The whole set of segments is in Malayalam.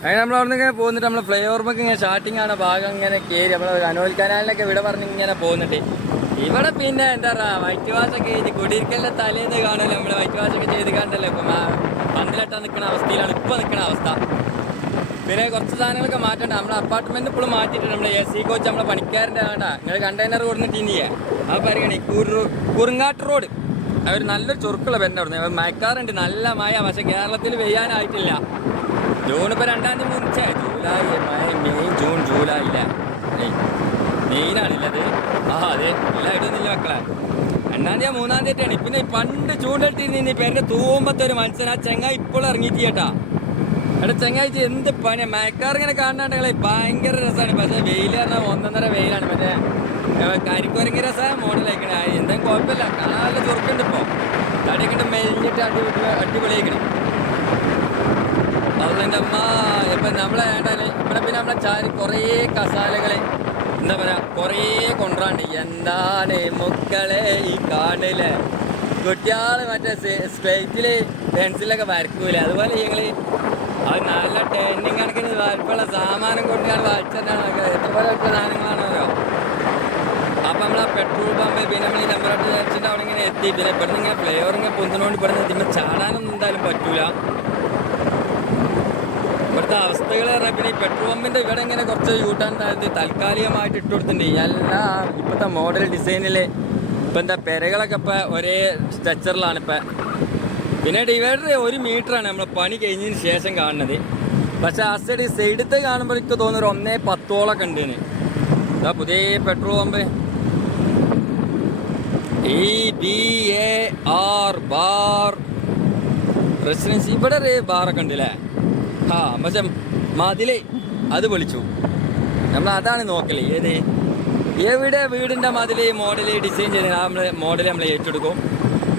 അങ്ങനെ നമ്മൾ അവിടെ നിന്ന് പോകുന്നിട്ട് നമ്മൾ ഫ്ലൈ ഓവർമൊക്കെ ഇങ്ങനെ സ്റ്റാർട്ടിങ് ആണ് ഭാഗം ഇങ്ങനെ കയറി നമ്മൾ അനോൽ കനാലിനൊക്കെ ഇവിടെ പറഞ്ഞ് ഇങ്ങനെ പോകുന്നുണ്ട് ഇവിടെ പിന്നെ എന്താ പറയുക വൈറ്റ് വാഷൊക്കെ ചെയ്ത് കുടിയിരിക്കലിന്റെ തലേന്ന് കാണുമല്ലോ നമ്മൾ വൈറ്റ് വാഷൊക്കെ ചെയ്ത് കണ്ടല്ലോ? ഇപ്പം പന്തിലെട്ടാൻ നിൽക്കുന്ന അവസ്ഥയിലാണ് ഇപ്പം നിൽക്കുന്ന അവസ്ഥ. പിന്നെ കുറച്ച് സാധനങ്ങളൊക്കെ മാറ്റണ്ട. നമ്മുടെ അപ്പാർട്ട്മെന്റ് ഇപ്പോഴും മാറ്റിയിട്ടുണ്ട്. നമ്മുടെ എ സി കോച്ച് നമ്മുടെ പണിക്കാരന്റെ ആണ്ടാ. നിങ്ങൾ കണ്ടെയ്നർ കൊടുത്ത് ടീനിയേ പരിഗണി. കുരു കുറുങ്ങാട്ട് റോഡ് അവർ നല്ലൊരു ചുരുക്കുള്ള പേരുടെ അവിടെ മയക്കാറുണ്ട്. നല്ല മഴ. പക്ഷേ കേരളത്തിൽ പെയ്യാനായിട്ടില്ല. ജൂൺ ഇപ്പോൾ രണ്ടാം തീയതി മുൻപേ ജൂലൈ മെയ് ജൂൺ ജൂലൈ ഇല്ല? മെയ്. മെയിനാണില്ലത്. ആ അതെ. എല്ലാം ഇടുന്നില്ല മക്കളെ. രണ്ടാം തീയതി മൂന്നാം തീയതിയാണ് പിന്നെ പണ്ട് ചൂണ്ടിട്ടിരുന്ന് പേരുടെ തൂമ്പത്തെ ഒരു മനുഷ്യൻ ആ ചെങ്ങ ഇപ്പോൾ ഇറങ്ങിയിട്ട് ചേട്ടാ എടാ ചെങ്ങാഴ്ച എന്ത് പണി മയക്കാറിങ്ങനെ ഇങ്ങനെ കാണാണ്ടെങ്കിലേ ഭയങ്കര രസമാണ് പക്ഷേ വെയിൽ പറഞ്ഞാൽ ഒന്നൊന്നര വെയിലാണ്. മറ്റേ കരിക്കുരങ്ങി രസമാണ് മോഡലായിക്കണേ. എന്തെങ്കിലും കുഴപ്പമില്ല. കാലിൽ നല്ല ചുരുക്കുണ്ട് ഇപ്പോൾ തടിയൊക്കെ മെലിഞ്ഞിട്ട് അടി അടിപൊളിയായിക്കണം. അതുകൊണ്ട് അമ്മ ഇപ്പം നമ്മളെ വേണ്ടല്ലേ ഇവിടെ പിന്നെ നമ്മളെ ചാരി കുറേ കസാലകളെ എന്താ പറയുക കുറേ കൊണ്ടാണ് എന്താണ് മക്കളെ ഈ കാണില്ലേ കുട്ടിയാൾ മറ്റേ സ്ലേറ്റിൽ പെൻസിലൊക്കെ വരക്കൂലേ? അതുപോലെ ഞങ്ങൾ അത് നല്ല ടെന്നിങ് കണക്കിന് വരപ്പുള്ള സാമാനം കൊണ്ടാണ് വായിച്ചാണ് എത്ര പോലെ വെച്ച സാധനങ്ങളാണല്ലോ അപ്പം നമ്മൾ ആ പെട്രോൾ പമ്പ് പിന്നെ നമ്മൾ ഈ നമ്പർ അട്ട് ചർച്ചിന്റെ അവിടെ ഇങ്ങനെ എത്തി. പിന്നെ ഇവിടുന്ന് ഇങ്ങനെ ഫ്ലേവർ ഇങ്ങനെ പൊന്തിനോണ്ട് ഇവിടുന്ന് ഇതിന് ചാടാനൊന്നും എന്തായാലും പറ്റൂല. ഇവിടുത്തെ അവസ്ഥകൾ പറഞ്ഞാൽ ഈ പെട്രോൾ പമ്പിന്റെ ഇവിടെ ഇങ്ങനെ കുറച്ച് യൂട്ടാൻ താഴ്ത്തി താൽക്കാലികമായിട്ട് ഇട്ട് കൊടുത്തിട്ടുണ്ട്. എല്ലാ ഇപ്പോഴത്തെ മോഡൽ ഡിസൈനിൽ ഇപ്പം എന്താ പെരകളൊക്കെ ഇപ്പം ഒരേ സ്ട്രക്ചറിലാണ് ഇപ്പം. പിന്നെ ഡിവൈഡർ ഒരു മീറ്ററാണ് നമ്മൾ പണി കഴിഞ്ഞതിന് ശേഷം കാണുന്നത്. പക്ഷെ ആ സൈഡ് സൈഡത്തെ കാണുമ്പോൾ എനിക്ക് തോന്നുന്നു ഒരു ഒന്നേ പത്തോളൊക്കെ ഉണ്ട് ഇതാ പുതിയ petrol pump E B A R bar residency ഇവിടെ ഒരു ബാറൊക്കെ ഉണ്ട് അല്ലേ ആ പക്ഷെ മതിൽ അത് വിളിച്ചു നമ്മൾ അതാണ് നോക്കൽ. ഏത്? എവിടെ വീടിന്റെ മതിൽ മോഡൽ ഡിസൈൻ ചെയ്ത് നമ്മൾ മോഡൽ നമ്മൾ ഏറ്റെടുക്കും.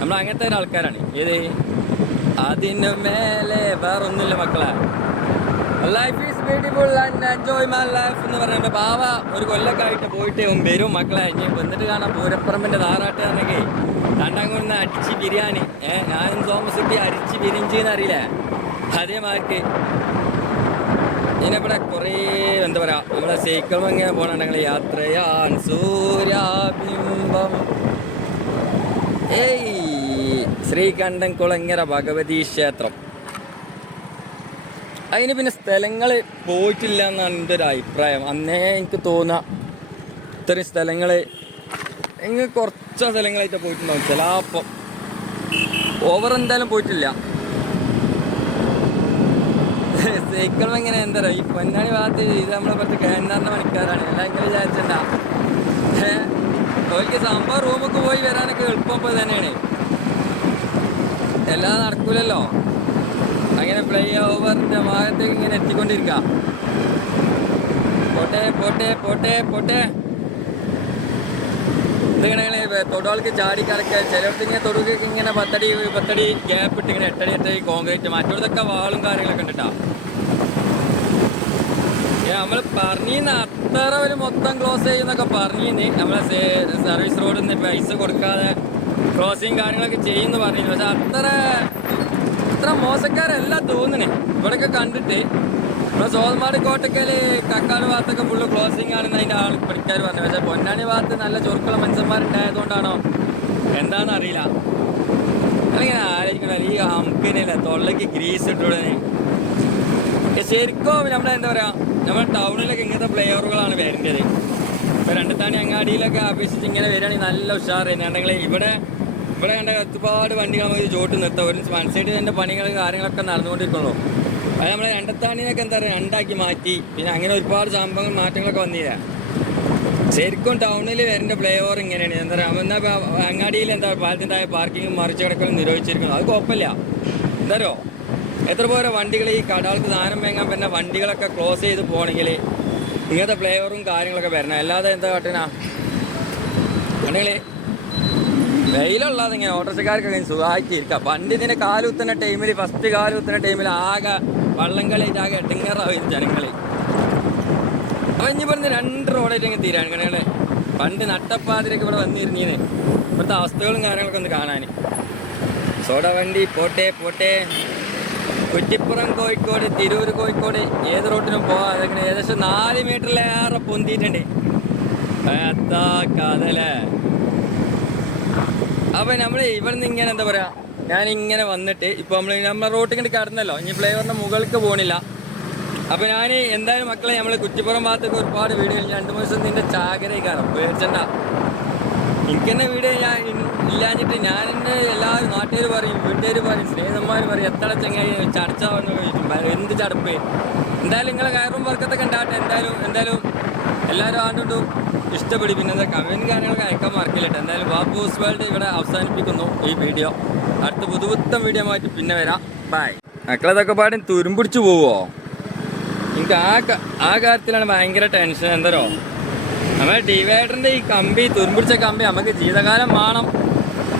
നമ്മൾ അങ്ങനത്തെ ഒരു ആൾക്കാരാണ്. ഏത്? അതിന് മേലെ വേറൊന്നുമില്ല മക്കളെ. Life is beautiful and enjoy my life എന്ന് പറഞ്ഞിട്ട് ബാവ ഒരു കൊല്ലൊക്കെ ആയിട്ട് പോയിട്ട് വരും മക്കളെ. ഇനി വന്നിട്ട് കാണാം പൂരപ്പറമ്പിന്റെ താറാട്ട് ആണെങ്കിൽ. രണ്ടാം കൊണ്ടുവന്ന് അടിച്ച് ബിരിയാണി ഏഹ് ഞാനും തോമസ് കുട്ടി അരിച്ച് ബിരിഞ്ചിന്ന് അറിയില്ലേ? അതേമാർക്ക് ഇതിനിവിടെ കുറേ എന്താ പറയാ നമ്മളെ സൈക്കിൾ ഇങ്ങനെ പോകണമെങ്കിൽ യാത്രയാൻ സൂര്യാബിംബം ഏയ് ശ്രീകണ്ഠൻ കുളങ്ങര ഭഗവതി ക്ഷേത്രം. അതിന് പിന്നെ സ്ഥലങ്ങൾ പോയിട്ടില്ല എന്നാണ് എന്റെ ഒരു അഭിപ്രായം. അന്നേ എനിക്ക് തോന്നുക ഇത്രയും സ്ഥലങ്ങൾ എങ്ങനെ കുറച്ച് സ്ഥലങ്ങളായിട്ട് പോയിട്ടുണ്ടാവും. ചിലപ്പോൾ ഓവർ എന്തായാലും പോയിട്ടില്ല. സൈക്കിൾ എങ്ങനെ എന്താ പറയുക ഈ പൊന്നാണി ഭാഗത്ത് ഇത് നമ്മൾ കുറച്ച് കിണറിന്റെ പണിക്കാരാണ്. എല്ലാം ഇങ്ങനെ വിചാരിച്ചിട്ട. ഓർക്ക് സംഭവം റൂമൊക്കെ പോയി വരാനൊക്കെ എളുപ്പം തന്നെയാണ് എല്ലാം നടക്കൂലല്ലോ. അങ്ങനെ ഫ്ലൈ ഓവറിന്റെ ഭാഗത്തേക്ക് ഇങ്ങനെ എത്തിക്കൊണ്ടിരിക്കുക പോട്ടെ പോട്ടെ പോട്ടെ പോട്ടെ. ഇതിങ്ങനെ തൊടുകൾക്ക് ചാടി കറക്കുക ചിലയിടത്ത് ഇങ്ങനെ തൊടുകൾക്ക് ഇങ്ങനെ പത്തടി പത്തടി ഗ്യാപ്പ് ഇട്ട് ഇങ്ങനെ എട്ടടി എട്ടടി കോൺക്രീറ്റ് മറ്റൊടത്തൊക്കെ വാളും കാര്യങ്ങളൊക്കെ ഉണ്ടിട്ടാ നമ്മൾ പറഞ്ഞിന്ന് അത്ര ഒരു മൊത്തം ക്ലോസ് ചെയ്യുന്നൊക്കെ പറഞ്ഞിന്ന്. നമ്മളെ സർവീസ് റോഡിൽ നിന്ന് പൈസ കൊടുക്കാതെ ക്ലോസിങ് കാര്യങ്ങളൊക്കെ ചെയ്യുന്ന പറഞ്ഞു പക്ഷെ അത്ര അത്ര മോശക്കാരല്ല തോന്നുന്നേ ഇവിടെയൊക്കെ കണ്ടിട്ട്. നമ്മുടെ സോൽമാട് കോട്ടക്കൽ കക്കാട് ഭാഗത്തൊക്കെ ഫുള്ള് ക്ലോസിങ് ആണെന്ന് അതിന്റെ ആൾ പഠിക്കാർ പറഞ്ഞു. പക്ഷേ പൊന്നാനി ഭാഗത്ത് നല്ല ചുരുക്കുള്ള മനുഷ്യന്മാരുണ്ടായതുകൊണ്ടാണോ? എന്താണെന്ന് അറിയില്ല അല്ലെങ്കിൽ ആലോചിക്കണ ഈ ഹംപിനല്ലേ തൊള്ളക്ക് ഗ്രീസ് ഇട്ടുടനെ ശരിക്കും നമ്മൾ എന്താ പറയാ നമ്മൾ ടൗണിലൊക്കെ ഇങ്ങനത്തെ പ്ലെയറുകളാണ് വരേണ്ടത്. ഇപ്പൊ രണ്ടത്താണി അങ്ങാടിയിലൊക്കെ അപേക്ഷിച്ച് ഇങ്ങനെ വരികയാണെങ്കിൽ നല്ല ഉഷാറായി ഇവിടെ ഇവിടെ കണ്ട ഒരുപാട് വണ്ടികൾ നമുക്ക് ചോട്ട് നിർത്താം. ഒരു വൺ തന്നെ പണികൾ കാര്യങ്ങളൊക്കെ നടന്നുകൊണ്ടിരിക്കുള്ളൂ അത് നമ്മളെ രണ്ടത്താണിനൊക്കെ എന്താ പറയുക രണ്ടാക്കി മാറ്റി. പിന്നെ അങ്ങനെ ഒരുപാട് സംഭവങ്ങൾ മാറ്റങ്ങളൊക്കെ വന്നില്ല. ശരിക്കും ടൗണിൽ വരേണ്ട ഫ്ലൈ ഓവർ ഇങ്ങനെയാണ്. എന്താ പറയുക എന്നാ അങ്ങാടിയിൽ എന്താ പാലത്തിന്റെ പാർക്കിങ്ങും മറിച്ച് കിടക്കലും നിരോധിച്ചിരിക്കുന്നു. അത് കുഴപ്പമില്ല. എന്താരോ എത്ര പോലെ വണ്ടികൾ ഈ കടകൾക്ക് സാധനം വാങ്ങാൻ പറ്റുന്ന വണ്ടികളൊക്കെ ക്ലോസ് ചെയ്ത് പോകണമെങ്കിൽ ഇങ്ങനത്തെ ഫ്ലേവറും കാര്യങ്ങളൊക്കെ വരണം. അല്ലാതെ എന്താ കാട്ടണ? ആണെങ്കിൽ വെയിലുള്ളത് ഇങ്ങനെ ഓട്ടോറിക്ഷക്കാർക്കൊക്കെ സുഖമായിട്ട് ഇരിക്കാം പണ്ട് ഇതിന്റെ കാലുത്തുന്ന ടൈമിൽ ഫസ്റ്റ് കാലുത്തുന്ന ടൈമിൽ ആകെ വള്ളം കളിയിട്ട് ആകെ എട്ടിങ്ങറാവും ജനങ്ങൾ അപ്പം ഇനി പറഞ്ഞ് രണ്ട് റോഡായിട്ട് ഇങ്ങനെ തീരാണ് കടകൾ പണ്ട് നട്ടപ്പാതിരൊക്കെ ഇവിടെ വന്നിരുന്നീന്. ഇവിടുത്തെ അവസ്ഥകളും കാര്യങ്ങളൊക്കെ ഒന്ന് കാണാൻ സോഡ വണ്ടി പോട്ടെ പോട്ടെ. കുറ്റിപ്പുറം കോഴിക്കോട് തിരൂർ കോഴിക്കോട് ഏത് റോട്ടിനും പോകാം അതൊക്കെ ഏകദേശം നാല് മീറ്ററിലേറെ പൊന്തിയിട്ടുണ്ട്. എത്താ കഥലേ? അപ്പൊ നമ്മൾ നിന്ന് ഇങ്ങനെ എന്താ പറയാ ഞാൻ ഇങ്ങനെ വന്നിട്ട് ഇപ്പൊ നമ്മൾ നമ്മളെ റോട്ടിൽ ഇങ്ങോട്ട് കടന്നല്ലോ. ഇനി ഫ്ലേവറിന്റെ മുകൾക്ക് പോണില്ല. അപ്പൊ ഞാൻ എന്തായാലും മക്കളെ നമ്മൾ കുറ്റിപ്പുറം ഭാഗത്തൊക്കെ ഒരുപാട് വീഡിയോ രണ്ടു മൂന്ന് ദിവസം നിന്റെ ചാകരയ്ക്കാരം പേടിച്ചണ്ട. എനിക്ക് തന്നെ വീഡിയോ ഞാൻ ഇല്ലാഞ്ഞിട്ട് ഞാൻ എന്നെ എല്ലാവരും നാട്ടുകാർ പറയും വീട്ടുകാർ പറയും സ്നേഹിതന്മാർ പറയും എത്ര ചങ്ങായി ചടച്ചാവെന്ന് ചോദിക്കും. എന്ത് ചടപ്പ്? എന്തായാലും നിങ്ങളെ കയറും വർക്കത്തൊക്കെ ഉണ്ടാവട്ടെ എന്തായാലും എന്തായാലും എല്ലാവരും ആണ്ടുകൊണ്ടും ഇഷ്ടപ്പെടും പിന്നെ എന്താ കമന്റ് കാര്യങ്ങളൊക്കെ അയക്കാൻ മറക്കില്ലട്ടെ എന്തായാലും ബാബൂസ് വേൾഡ് ഇവിടെ അവസാനിപ്പിക്കുന്നു ഈ വീഡിയോ. അടുത്ത പുതുപുത്തൻ വീഡിയോ മാറ്റി പിന്നെ വരാം. ബൈ മക്കളതൊക്കെ പാടും തുരുമ്പിടിച്ചു പോവോ? എനിക്ക് ആ ആ കാര്യത്തിലാണ് ഭയങ്കര ടെൻഷൻ എന്തരോ. നമ്മുടെ ഡിവൈഡറിന്റെ ഈ കമ്പി തുരുമ്പിടിച്ച കമ്പി നമുക്ക് ജീവിതകാലം വേണം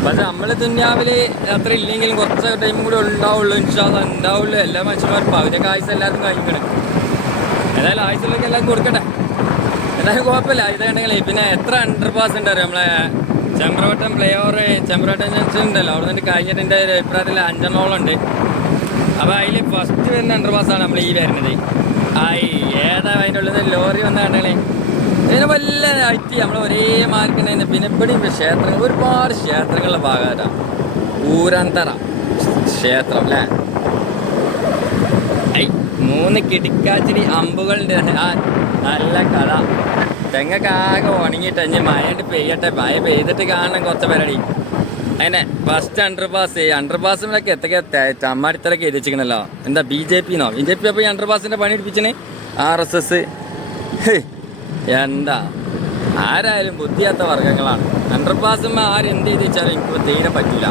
പക്ഷെ നമ്മൾ ദുന്യാവിൽ അത്ര ഇല്ലെങ്കിലും കുറച്ച് ടൈം കൂടി ഉണ്ടാവുള്ളൂ. ഇൻഷാല്ല ഉണ്ടാവുള്ളൂ. എല്ലാ മനുഷ്യന്മാർക്കും അവരൊക്കെ ആയുസ് എല്ലാവർക്കും കഴിക്കണം ഏതായാലും ആയുസുള്ളൊക്കെ എല്ലാവർക്കും കൊടുക്കട്ടെ. എന്തായാലും കുഴപ്പമില്ല. ഇത് കണ്ടെങ്കിലേ പിന്നെ എത്ര അണ്ടർ പാസ് ഉണ്ട് അറിയാം? നമ്മളെ Chembravattam flyover Chembravattam junction ഉണ്ടല്ലോ. അവിടെ നിന്ന് കഴിഞ്ഞിട്ട് ഒരു അഭിപ്രായത്തിൽ അഞ്ചെണ്ണോളം ഉണ്ട്. അപ്പോൾ അതിൽ ഫസ്റ്റ് വരുന്ന അണ്ടർ ആണ് നമ്മൾ ഈ വരുന്നത്. ആയി ഏതാ അതിന്റെ ഉള്ളിൽ നിന്ന് ലോറി വന്ന ഇതിന് വല്ല ഐറ്റി നമ്മൾ ഒരേ മാർക്കുണ്ടായിരുന്നു പിന്നെ ഇവിടെയും ക്ഷേത്രങ്ങൾ ഒരുപാട് ക്ഷേത്രങ്ങളുടെ ഭാഗമായിട്ടാണ് പൂരന്തറ ക്ഷേത്രം അല്ലേ ഐ മൂന്ന് കിടിക്കാച്ചിരി അമ്പുകളുടെ നല്ല കഥ. തെങ്ങൊക്കെ ആകെ ഉണങ്ങിയിട്ട് അഞ്ഞ് മഴയിട്ട് പെയ്യട്ടെ. മഴ പെയ്തിട്ട് കാണണം കുറച്ച് പരിപാടി. അങ്ങനെ ഫസ്റ്റ് അണ്ടർപാസ് പാസ് അണ്ടർ പാസിനൊക്കെ എത്തൊക്കെ ചമ്മാടിത്തലൊക്കെ എഴുതിച്ചിരിക്കണല്ലോ. എന്താ ബി ജെ പിന്നോ ബി ജെ പി അപ്പോൾ ഈ അണ്ടർ പാസിന്റെ പണി എടുപ്പിച്ചണേ ആർ എസ് എസ്. എന്താ? ആരായാലും ബുദ്ധിയാത്ത വർഗങ്ങളാണ് അണ്ടർ ആരെന്ത് ആര് എന്ത് ചെയ്ത് വെച്ചാലും എനിക്ക് തീരെ പറ്റില്ല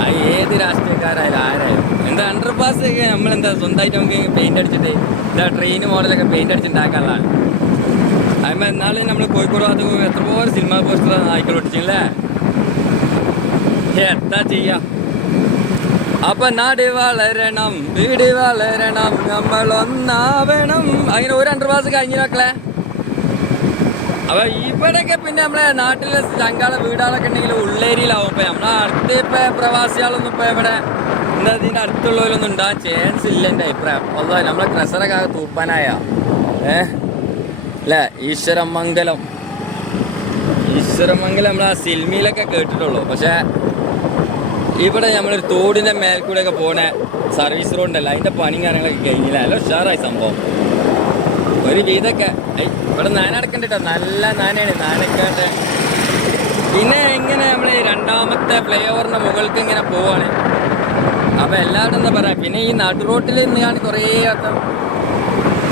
ആ ഏത് രാഷ്ട്രീയക്കാരായാലും ആരായാലും. എന്താ അണ്ടർ പാസ് ഒക്കെ നമ്മളെന്താ സ്വന്തമായിട്ട് നമുക്ക് പെയിന്റ് അടിച്ചിട്ട് എന്താ ട്രെയിൻ മോഡലൊക്കെ പെയിന്റ് അടിച്ചിട്ടുണ്ടാക്കാനുള്ളതാണ് അതുമ്പോൾ എന്നാലും നമ്മൾ കോഴിക്കോട് ഭാഗത്ത് പോകുമ്പോൾ എത്ര പോലെ സിനിമ പോസ്റ്റർ ആയിക്കോട്ടെ എന്താ ചെയ്യാ? അപ്പൊ നാട് വളരണം വീട് വളരണം നമ്മൾ ഒന്നാവണം അങ്ങനെ ഒരു അണ്ടർ പാസ് കഴിഞ്ഞു മക്കളെ. അപ്പൊ ഇവിടെയൊക്കെ പിന്നെ നമ്മളെ നാട്ടിലെ ചങ്കാള വീടുകളൊക്കെ ഉണ്ടെങ്കിൽ ഉള്ളേരിയിലാവും ഇപ്പൊ നമ്മളെ അടുത്ത് ഇപ്പൊ പ്രവാസികളൊന്നും ഇപ്പൊ ഇവിടെ ഇതിന്റെ അടുത്തുള്ളവരൊന്നും ഉണ്ടാകാൻ ചാൻസ് ഇല്ല എന്റെ അഭിപ്രായം. അതോ നമ്മളെ ക്രസറൊക്കെ തൂപ്പാനായ. ഏ? അല്ലേ? ഈശ്വരമംഗലം. ഈശ്വരമംഗലം നമ്മൾ ആ സിനിമയിലൊക്കെ കേട്ടിട്ടുള്ളൂ. പക്ഷേ ഇവിടെ നമ്മളൊരു തോടിന്റെ മേൽ കൂടെ ഒക്കെ പോണ സർവീസ് റോഡ് ഉണ്ടല്ലോ അതിന്റെ പണിയും കാര്യങ്ങളൊക്കെ കഴിഞ്ഞില്ല? അല്ല ഉഷാറായി സംഭവം. ഒരു വീതൊക്കെ ഇവിടെ നാനടക്കണ്ട കേട്ടോ നല്ല നാനയാണ്. നാനക്കാട്ട് പിന്നെ ഇങ്ങനെ നമ്മൾ രണ്ടാമത്തെ ഫ്ലൈ ഓവറിന്റെ മുകൾക്ക് ഇങ്ങനെ പോവാണ്. അപ്പം എല്ലാവരും എന്താ പറയാ പിന്നെ ഈ നടു റോട്ടിൽ നിന്ന് കാണി കുറേ അർത്ഥം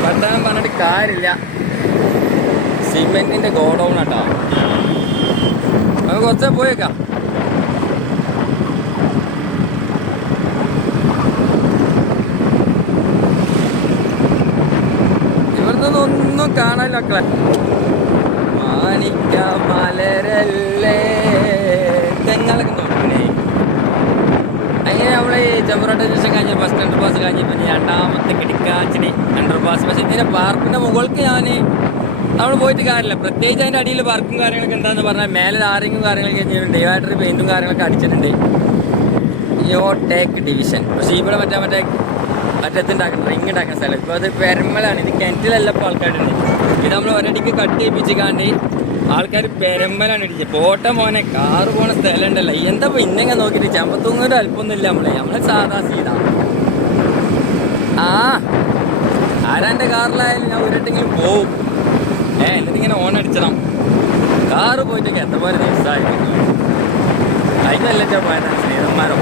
വർത്തമാനം പറഞ്ഞിട്ട് കാര്യമില്ല. സിമെന്റിന്റെ ഗോഡൗൺ കേട്ടോ നമുക്ക് കുറച്ച് പോയേക്കാം ഇവിടുന്ന് ഒന്നും കാണാനില്ല മക്കളെ. മാണിക്ക മലരല്ലേ? തെങ്ങാലൊക്കെ നോക്കണേ അങ്ങനെ നമ്മളെ ചെമ്പറോട്ട കഴിഞ്ഞ ഫസ്റ്റ് അണ്ടർ പാസ് കഴിഞ്ഞപ്പോൾ ഇനി രണ്ടാമത്തെ കിടക്കാച്ചിന് അണ്ടർ പാസ് പക്ഷെ ഇതിന്റെ പാർക്കിന്റെ മുകൾക്ക് ഞാൻ നമ്മൾ പോയിട്ട് കാര്യമില്ല. പ്രത്യേകിച്ച് അതിന്റെ അടിയിൽ പാർക്കും കാര്യങ്ങളൊക്കെ ഉണ്ടെന്ന് പറഞ്ഞാൽ മേലെ ആരെങ്കിലും കാര്യങ്ങളൊക്കെ കഴിഞ്ഞിട്ടുണ്ട് ഡിവൈഡർ പെയിന്റും കാര്യങ്ങളൊക്കെ അടിച്ചിട്ടുണ്ട്. യോ ടെക് ഡിവിഷൻ. പക്ഷേ ഇവിടെ മറ്റേ മറ്റേ മറ്റത്തുണ്ടാക്കുന്ന റിങ് ഉണ്ടാക്കുന്ന സ്ഥലം. ഇപ്പോൾ അത് പെരമ്പലാണ് ഇത് കിണറ്റിലല്ല ഇപ്പോൾ ആൾക്കാരുണ്ട് ഇത് നമ്മൾ ഒരടിക്ക് കട്ട് ചെയ്യിപ്പിച്ച് കാണി ആൾക്കാർ പെരമ്പലാണ് ഇടിച്ചത് പോട്ടെ മോനെ കാറ് പോണ സ്ഥലം ഉണ്ടല്ലോ എന്താ ഇപ്പോൾ ഇന്നെങ്ങനെ നോക്കിയിട്ട് ചെമ്പത്തൂങ്ങൊരു അല്പമൊന്നുമില്ല നമ്മളെ. നമ്മളെ സാധാ സീത. ആ ആരാന്റെ കാറിലായാലും ഞാൻ ഒരിട്ടെങ്കിലും പോവും. ഏ എന്നിട്ടിങ്ങനെ ഓൺ അടിച്ചണം. കാറ് പോയിട്ടൊക്കെ എത്ര പോലെ ദിവസമായിരിക്കും അതിനല്ല പോയതാണ് സ്നേഹിതന്മാരോ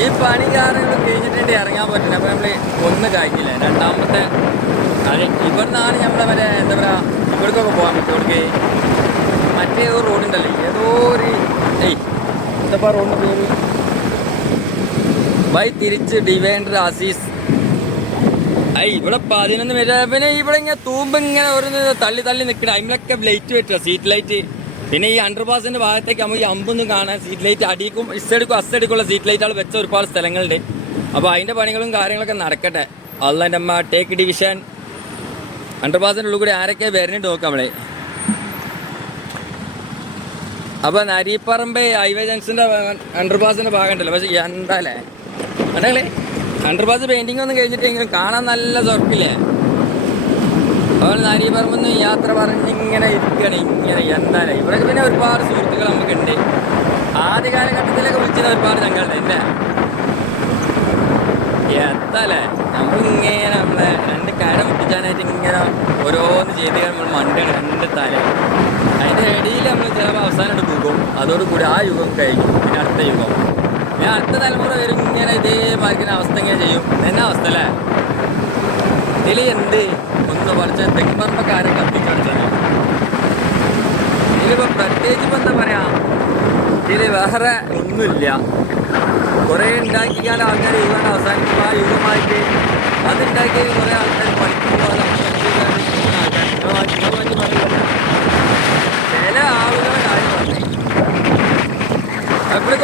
ഈ പണി കാരണം കഴിഞ്ഞിട്ടുണ്ട് ഇറങ്ങാൻ പറ്റില്ല. അപ്പൊ നമ്മൾ ഒന്ന് കഴിഞ്ഞില്ല? രണ്ടാമത്തെ ഇവിടുന്നാണ് നമ്മളെ മറ്റേ എന്താ പറയാ ഇവിടേക്കൊക്കെ പോകാൻ പറ്റും. ഇവിടേക്ക് മറ്റേ ഒരു റോഡുണ്ടല്ലോ ഏതോ ഒരു ഏയ് എന്താ റോഡിന്റെ പേര്? വൈ തിരിച്ച് ഡിവൈൻഡർ അസീസ് ഐ ഇവിടെ പതിനൊന്ന് മിനിറ്റ്. പിന്നെ ഇവിടെ ഇങ്ങനെ തൂമ്പ് ഇങ്ങനെ ഒരു തള്ളി തള്ളി നിൽക്കണം അതിലൊക്കെ ലൈറ്റ് പറ്റുക സീറ്റ് ലൈറ്റ് പിന്നെ ഈ അണ്ടർ പാസിന്റെ ഭാഗത്തേക്ക് നമുക്ക് അമ്പൊന്നും കാണാൻ സീറ്റ് ലൈറ്റ് അടിക്കും ഇസ്റ്റടിക്കും അസ്റ്റടിക്കുള്ള സീറ്റ് ലൈറ്റുകൾ വെച്ച ഒരുപാട് സ്ഥലങ്ങളുണ്ട്. അപ്പോൾ അതിന്റെ പണികളും കാര്യങ്ങളൊക്കെ നടക്കട്ടെ. അള്ളന്റെ അമ്മ ടേക്ക് ഡിവിഷൻ അണ്ടർ പാസിന്റെ ഉള്ളിൽ കൂടി ആരൊക്കെ വരുന്നുണ്ട് നോക്കാം നമ്മളെ. അപ്പോൾ നരീപ്പറമ്പ് ഹൈവേ ജംഗ്ഷന്റെ അണ്ടർ പാസിന്റെ ഭാഗം ഉണ്ടല്ലോ പക്ഷേ എന്താ അല്ലേ? അടങ്ങളെ അണ്ടർ പാസ് പെയിന്റിംഗ് ഒന്നും കഴിഞ്ഞിട്ടെങ്കിലും കാണാൻ നല്ല സ്വർക്കില്ലേ അവൾ നാരി പറമ്പെന്ന് യാത്ര പറഞ്ഞിങ്ങനെ ഇരിക്കുകയാണ് ഇങ്ങനെ എന്താണ് ഇവിടെ പിന്നെ ഒരുപാട് സുഹൃത്തുക്കൾ നമുക്കുണ്ട്. ആദ്യ കാലഘട്ടത്തിലൊക്കെ വിളിച്ചത് ഒരുപാട് ഞങ്ങളുടെ അല്ലേ? എത്തല്ലേ? നമ്മളിങ്ങനെ നമ്മളെ രണ്ട് കര മുട്ടിച്ചാനായിട്ട് ഇങ്ങനെ ഓരോന്ന് ചെയ്ത് നമ്മൾ മണ്ടാണ് രണ്ട് തല. അതിന്റെ ഇടയിൽ നമ്മൾ ചിലപ്പോൾ അവസാനം പോകും. അതോടുകൂടി ആ യുഗം കഴിക്കും പിന്നെ അടുത്ത യുഗം. പിന്നെ അടുത്ത തലമുറ വരും ഇങ്ങനെ ഇതേ മാർക്കിന് അവസ്ഥ ഇങ്ങനെ ചെയ്യും. എന്നാ അവസ്ഥ അല്ലേ? ഇതിൽ എന്ത്? ഒന്ന് പഠിച്ച തെങ്ങുമ്പറമ്പക്കാരെ കത്തിച്ചടിച്ചാൽ ഇതിലിപ്പോൾ പ്രത്യേകിച്ച് ഇപ്പം എന്താ പറയാ? ഇതിൽ വേറെ ഒന്നുമില്ല. കുറേ ഉണ്ടാക്കിക്കാൻ ആൾക്കാർ യുഗം അവസാനിക്കും. ആ യുഗമായിട്ട് അതുണ്ടാക്കിയ കുറേ ആൾക്കാർ പഠിക്കുമ്പോൾ ചില ആളുകളെ കാര്യം പറഞ്ഞു.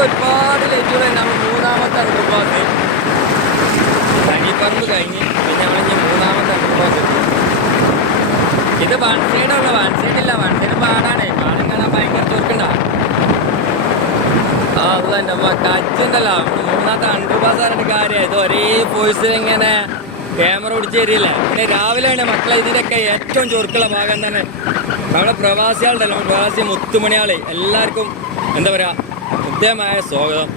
ഒരുപാട് ലൈറ്റുകൾ നമ്മൾ മൂന്നാമത്തെ അനുഭവത്ത് തനിപ്പറമ്പ് കഴിഞ്ഞ് പിന്നെ നമ്മളിഞ്ഞ് മൂന്നാമത്തെ അനുഭവത്ത് ഇത് വൺ സൈഡ് ഉള്ള വൺ സൈഡ് ഇല്ല. വൺ സൈഡ് പാടാണ്. പാടം കാണാൻ ഭയങ്കര ചുരുക്കണ്ട ആ അത് അമ്മ കച്ചുണ്ടല്ലോ മൂന്നാമത്തെ അണ്ടർ കാര്യം. ഇത് ഒരേ ഫോഴ്സിൽ ഇങ്ങനെ ക്യാമറ പിടിച്ച് തരില്ലേ. പിന്നെ രാവിലെയാണ് മക്കളെ ഇതിന്റെയൊക്കെ ഏറ്റവും ചുരുക്കുള്ള ഭാഗം തന്നെ നമ്മുടെ പ്രവാസികളുണ്ടല്ലോ. പ്രവാസി മുത്തുമണിയാളി. എല്ലാവർക്കും എന്താ പറയുക കൃത്യമായ സ്വാഗതം.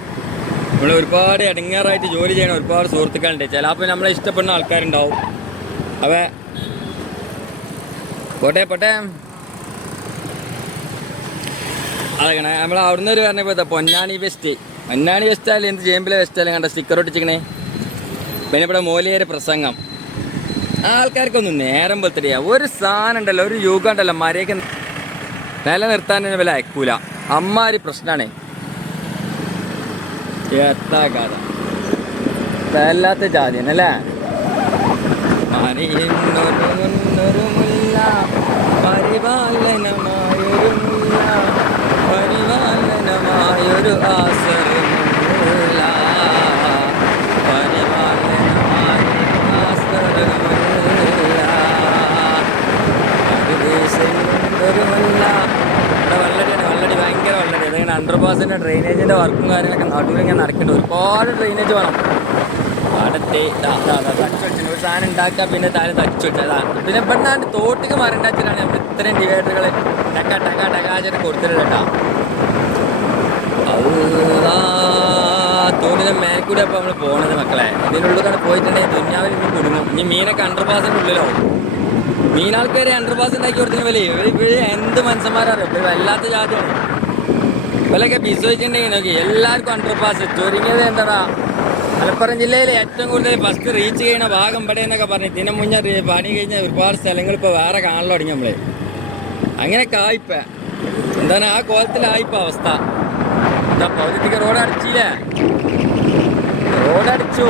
നമ്മൾ ഒരുപാട് ഇടങ്ങേറായിട്ട് ജോലി ചെയ്യണ ഒരുപാട് സുഹൃത്തുക്കളുണ്ട്. ചിലപ്പോൾ നമ്മളെ ഇഷ്ടപ്പെടുന്ന ആൾക്കാരുണ്ടാവും. അവ പോട്ടെ പോട്ടെ. അതങ്ങനെ? നമ്മൾ അവിടുന്ന് ഒരു പറഞ്ഞ ഇതാ പൊന്നാനി വെസ്റ്റ് പൊന്നാനി വെസ്റ്റ് ആയാലും എന്ത് ചേമ്പിലെ വെസ്റ്റ് ആയാലും കണ്ട? സ്റ്റിക്കർ ഒട്ടിച്ചിക്കണേ പിന്നെ ഇവിടെ മോലിയേരെ പ്രസംഗം. ആൾക്കാർക്കൊന്നും നേരം പോലത്തെ ഒരു സാധനം ഉണ്ടല്ലോ ഒരു യുഗം ഉണ്ടല്ലോ മരയൊക്കെ നിലനിർത്താൻ വില അയക്കൂല. അമ്മാരി പ്രശ്നമാണ് എത്താ കഥ വല്ലാത്ത ജാതിയാണ് അല്ലേ മറിയുന്നൊരു മുന്നൊരു മുല്ല പരിപാലനമായൊരു മുല്ല പരിപാലനമായൊരു ആസരമുല്ല പരിപാലനമായൊരു ആസരമുല്ല ഒരു മുല്ല ഇവിടെ വെള്ളടിയാണ് വെള്ളടി ഭയങ്കര വെള്ളടി അതിങ്ങനെ അണ്ടർ പാസിന്റെ ഡ്രെയിനേജിന്റെ വർക്കും കാര്യങ്ങളൊക്കെ നടുവിൽ ഇങ്ങനെ നടക്കുന്നുണ്ട് ഒരുപാട് ഡ്രെയിനേജ് വേണം. പാടത്തെ തച്ചുവെച്ചു സാധനം ഉണ്ടാക്കുക പിന്നെ താരം തച്ചുവെച്ചതാ പിന്നെ ഇവിടുന്നാണ്ട് തോട്ടിക്ക് മരണ്ടാച്ചിട്ടാണ് നമ്മൾ ഇത്രയും ഡിവൈഡറുകൾ ടക്ക ടക്ക ടക്കാച്ചിട്ട് കൊടുത്തിട്ട് കേട്ടാ. തോന്നിന്റെ മേൽക്കൂടെ അപ്പോൾ നമ്മൾ പോണത് മക്കളെ. ഇതിനുള്ളിൽ പോയിട്ടുണ്ടെങ്കിൽ ദുന്യാവിൽ ഇനി കുടുങ്ങും. ഇനി മീനൊക്കെ അണ്ടർ പാസിന്റെ ഉള്ളിലാവും മീനാൾക്കാരെ അണ്ടർ പാസ് ഉണ്ടാക്കി കൊടുത്തിന് വലിയ ഇവർ ഇവർ എന്ത് മനുഷ്യന്മാരറിയോ ഇവർ വല്ലാത്ത ജാതിയാണ്. ഇവരൊക്കെ വിശ്വസിച്ചിട്ടുണ്ടെങ്കിൽ നോക്കി എല്ലാവർക്കും അണ്ടർ പാസ് ചുരുങ്ങിയത് എന്താ മലപ്പുറം ജില്ലയിലെ ഏറ്റവും കൂടുതൽ ഫസ്റ്റ് റീച്ച് ചെയ്യുന്ന ഭാഗം ഇവിടെ എന്നൊക്കെ പറഞ്ഞ് ഇതിനു മുന്നേ പണി കഴിഞ്ഞ ഒരുപാട് സ്ഥലങ്ങൾ ഇപ്പോൾ വേറെ കാണാൻ തുടങ്ങി നമ്മൾ. അങ്ങനെ കായ്പ എന്താണ് ആ കോലത്തിലായിപ്പ അവസ്ഥ. എന്താ പൗരത്തിക്ക് റോഡ് അടിച്ചില്ലേ? റോഡ് അടിച്ചു.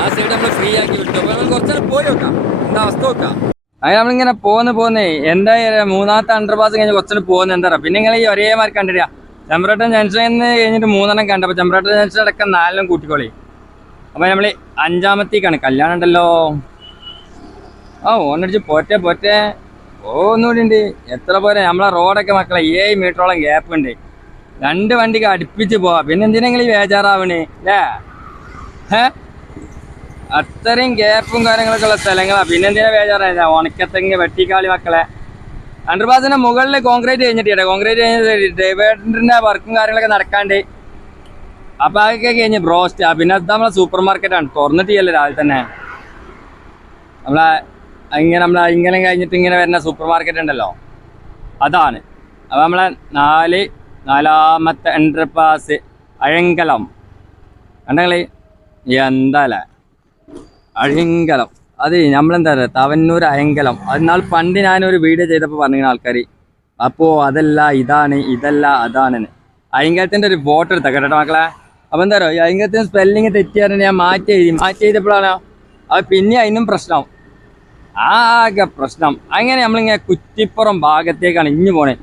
ആ സൈഡ് നമ്മൾ ഫ്രീ ആക്കി വിട്ടു. അപ്പൊ നമ്മൾ കുറച്ചു പോയി നോക്കാം. എന്താ അവസ്ഥ നോക്കാം. അങ്ങനെ നമ്മളിങ്ങനെ പോന്ന് പോന്നേ എന്താ മൂന്നാമത്തെ അണ്ടർപാസ് കഴിഞ്ഞ് കുറച്ചു പോകുന്നത് എന്താ പിന്നെ നിങ്ങൾ ഈ ഒരേ മാർക്ക് കണ്ടില്ല ചെമ്പ്രാട്ടൻ ജംഗ്ഷനിൽ കഴിഞ്ഞിട്ട് മൂന്നെണ്ണം കണ്ടപ്പോൾ ചെമ്പ്രാട്ടൻ ജംഗ്ഷൻ അടക്കം നാലെണ്ണം കൂട്ടിക്കോളി. അപ്പൊ നമ്മൾ അഞ്ചാമത്തേക്കാണ്. കല്യാണം ഉണ്ടല്ലോ. ആ ഓണടിച്ച് പോറ്റെ പോറ്റെ ഓ ഒന്നുകൂടി ഉണ്ട് എത്ര പോരെ? നമ്മളെ റോഡൊക്കെ മക്കളെ ഏഴ് മീറ്ററോളം ഗ്യാപ്പ് ഉണ്ട്. രണ്ട് വണ്ടിക്ക് അടുപ്പിച്ച് പോവാ. പിന്നെ എന്തിനെങ്കിലും ഈ ബേജാറാവണേ? അല്ലേ അത്രയും ഗ്യാപ്പും കാര്യങ്ങളൊക്കെ ഉള്ള സ്ഥലങ്ങളാണ് പിന്നെ എന്തിനാ ബേജാറായ ഉണക്കത്തെങ്ങ് വെട്ടിക്കാളി മക്കളെ. അണ്ടർപാസിന്റെ മുകളിൽ കോൺക്രീറ്റ് കഴിഞ്ഞിട്ട് കോൺക്രീറ്റ് കഴിഞ്ഞിട്ട് ഡൈവേറിന്റെ വർക്കും കാര്യങ്ങളൊക്കെ നടക്കാണ്ട് അപ്പൊ അതൊക്കെ കഴിഞ്ഞ് ബ്രോസ്റ്റ് പിന്നെ അത് നമ്മളെ സൂപ്പർ മാർക്കറ്റാണ് ചെയ്യല്ലേ രാവിലെ തന്നെ. നമ്മളെ ഇങ്ങനെ നമ്മളെ ഇങ്ങനെ കഴിഞ്ഞിട്ട് ഇങ്ങനെ വരുന്ന സൂപ്പർ മാർക്കറ്റ് ഉണ്ടല്ലോ. അതാണ്. അപ്പൊ നമ്മളെ നാല് നാലാമത്തെ എൻട്രപ്പാസ് അഴങ്കലം. കണ്ടെങ്കിൽ എന്താല്ലേ? അഴിങ്കലം. അത് നമ്മളെന്താ പറയുക തവന്നൂർ അയങ്കലം എന്നാൽ പണ്ട് ഞാനൊരു വീഡിയോ ചെയ്തപ്പോൾ പറഞ്ഞിരുന്ന ആൾക്കാർ അപ്പോൾ അതല്ല ഇതാണ് ഇതല്ല അതാണ് അയങ്കലത്തിന്റെ ഒരു ഫോട്ടോ എടുത്താൽ കേട്ടോ മക്കളെ? അപ്പോൾ എന്താ പറയുക അയങ്കലത്തിന് സ്പെല്ലിങ് തെറ്റിയാൽ ഞാൻ മാറ്റി എഴുതി. മാറ്റി എഴുതിയപ്പോഴാണ് അത് പിന്നെ അതിനും പ്രശ്നം. ആകെ പ്രശ്നം. അങ്ങനെ നമ്മളിങ്ങനെ കുറ്റിപ്പുറം ഭാഗത്തേക്കാണ് ഇഞ്ഞു പോണേ.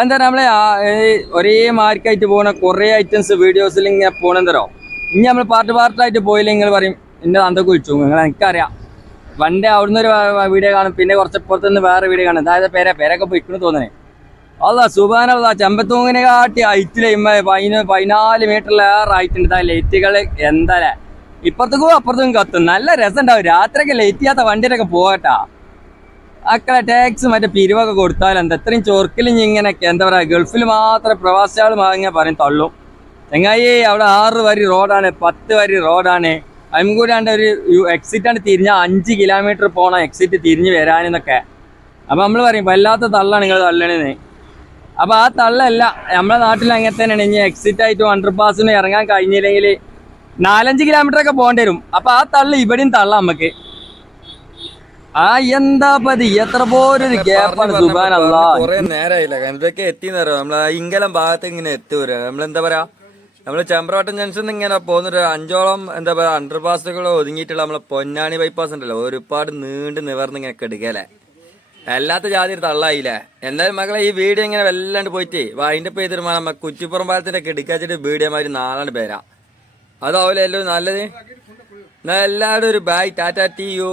എന്താ നമ്മളെ ആ- ഈ ഒരേ മാർക്കായിട്ട് പോകുന്ന കുറേ ഐറ്റംസ് വീഡിയോസിൽ ഇങ്ങനെ പോണെന്തരോ ഇനി നമ്മൾ പാർട്ട് പാർട്ടായിട്ട് പോയില്ലെങ്കിൽ നിങ്ങൾ പറയും. എന്റെ അന്തൊക്കെ വിളിച്ചു? നിങ്ങൾ എനിക്കറിയാം. പണ്ട് അവിടുന്ന് ഒരു വീഡിയോ കാണും. പിന്നെ കുറച്ച് പുറത്ത് നിന്ന് വേറെ വീഡിയോ കാണും. അതായത് പേരെ പേരൊക്കെ പോയിക്കണെന്ന് തോന്നണേ. അല്ല സുബാന ചെമ്പത്തൂങ്ങിനെ കാട്ടി ഹൈറ്റിൽ പതിന പതിനാല് മീറ്ററിലേറെ ഹൈറ്റുണ്ട് ലൈറ്റുകൾ എന്താ ഇപ്പുറത്തേക്കും അപ്പുറത്തേക്കും കത്തും. നല്ല രസം ഉണ്ടാവും രാത്രിയൊക്കെ ലൈറ്റ് ചെയ്യാത്ത വണ്ടിയിലൊക്കെ പോകട്ടാ. അക്കളെ ടാക്സ് മറ്റേ പിരിവൊക്കെ കൊടുത്താൽ എന്താ? ഇത്രയും ചൊർക്കിലും ഇങ്ങനെയൊക്കെ എന്താ പറയുക ഗൾഫിൽ മാത്രം പ്രവാസികൾ വാങ്ങിയാൽ പറയും തള്ളും. ചെങ്ങായി അവിടെ ആറ് വരി റോഡാണ് പത്ത് വരി റോഡാണ്. അതും കൂടാണ്ട് ഒരു എക്സിറ്റ് ആണ് തിരിഞ്ഞാൽ അഞ്ച് കിലോമീറ്റർ പോകണം എക്സിറ്റ് തിരിഞ്ഞ് വരാനെന്നൊക്കെ അപ്പം നമ്മൾ പറയും വല്ലാത്ത തള്ളാണ് നിങ്ങൾ തള്ളണേന്ന്. അപ്പോൾ ആ തള്ളല്ല നമ്മുടെ നാട്ടിൽ അങ്ങനെ തന്നെയാണ്. ഇനി എക്സിറ്റ് ആയിട്ട് അണ്ടർപാസിന് ഇറങ്ങാൻ കഴിഞ്ഞില്ലെങ്കിൽ നാലഞ്ച് കിലോമീറ്റർ ഒക്കെ പോകേണ്ടി വരും. അപ്പോൾ ആ തള്ള ഇവിടെയും തള്ളാം നമുക്ക് ആ എന്താ പതി എത്ര പോലൊരു ഗ്യാപ്പാണ് സുബാൻ അല്ലാ കൊറേ നേരമായില്ല ഇതൊക്കെ എത്തിന്ന് പറയാം നമ്മളെ ഇങ്കലം ഭാഗത്ത് ഇങ്ങനെ എത്തുവരാ നമ്മളെന്താ പറയാ? നമ്മൾ ചെമ്പ്രവട്ടം ജംഗ്ഷൻ ഇങ്ങനെ പോകുന്നൊരു അഞ്ചോളം എന്താ പറയാ അണ്ടർ പാസുകൾ ഒതുങ്ങിയിട്ടുള്ള നമ്മളെ പൊന്നാണി ബൈപ്പാസ് ഉണ്ടല്ലോ. ഒരുപാട് നീണ്ട് നിവർന്ന് ഇങ്ങനെ കെടുക്കല്ലേ അല്ലാത്ത ജാതി തള്ളായില്ലേ? എന്തായാലും മകളെ ഈ വീഡിയോ ഇങ്ങനെ വല്ലാണ്ട് പോയിട്ട് അതിന്റെ പേര് നമ്മ കുറ്റിപ്പുറം പാലത്തിന്റെ കിടിക്കാച്ചിട്ട് വീഡിയോ മാതിരി നാലാണ്ട് പേരാ. അതാവൂലേ എല്ലാവരും നല്ലത്. എല്ലാവരും ഒരു ബൈ ടാറ്റാ ടി യു.